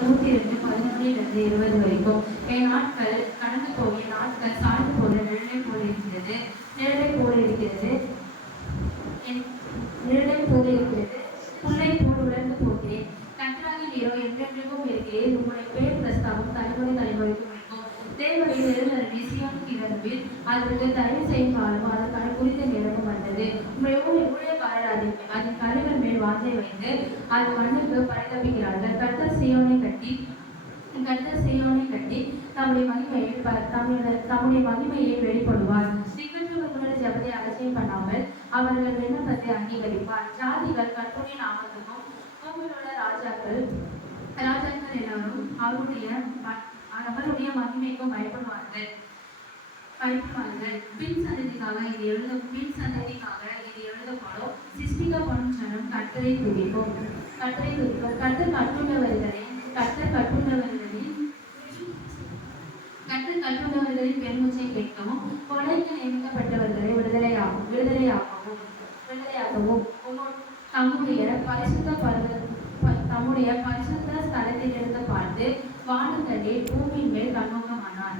102, 11 வரைக்கும் என் நாட்கள் கடந்து போய் நாட்கள் சாய்ந்து போல நிழலை போல இருக்கிறது. நிழலை போல இருக்கிறது. என் நிழலை போல இருக்கிறது. புல்லை போல் உலர்ந்து போகிறேன். கர்த்தராகிய நீரோ என்றென்றைக்கும் இருக்கிறேன். உம்முடைய பேர் பிரஸ்தாபம் தலைமுறை தலைமுறைக்கும் இருக்கும். தேவனுடைய நெருங்கி சீயோனுக்கு இறங்குவில் அதற்கு தயவு செய்யும் காலமும் அதற்கான குறித்த நேரமும் வந்தது. உம்முடைய ஊழியக்காரர் அதன் தலைவர் மேல் வாஞ்சை வைத்து அது மண்ணுக்கு பரிதபிக்கிறார்கள். கர்த்தர் சீயோனை கட்டி தம்முடைய மகிமையை வெளிப்படுவார். திக்கற்றவர்களுடைய ஜபத்தை அலட்சியம் பண்ணாமல் அவர்கள் விண்ணப்பத்தை அங்கீகரிப்பார். ஜாதிகள் கர்த்தருடைய நாமத்துக்கும் பூமியிலுள்ள ராஜாக்கள் எல்லாரும் அவருடைய மகிமைக்கும் பயப்படுவார்கள். பின் சந்ததிக்காக இது எழுதப்படும். சிருஷ்டிக்கப்படும் ஜனம் கர்த்தரை துதிக்கும். கர்த்தர் கட்டுண்டவர்களின் பெருமூச்சை கேட்கவும் கொலைக்கு நியமிக்கப்பட்டவர்களை விடுதலையாகவும் தம்முடைய பரிசுத்த ஸ்தலத்திலிருந்து பார்த்து வானங்களே பூமியின் மேல் கண்ணோக்கமானார்.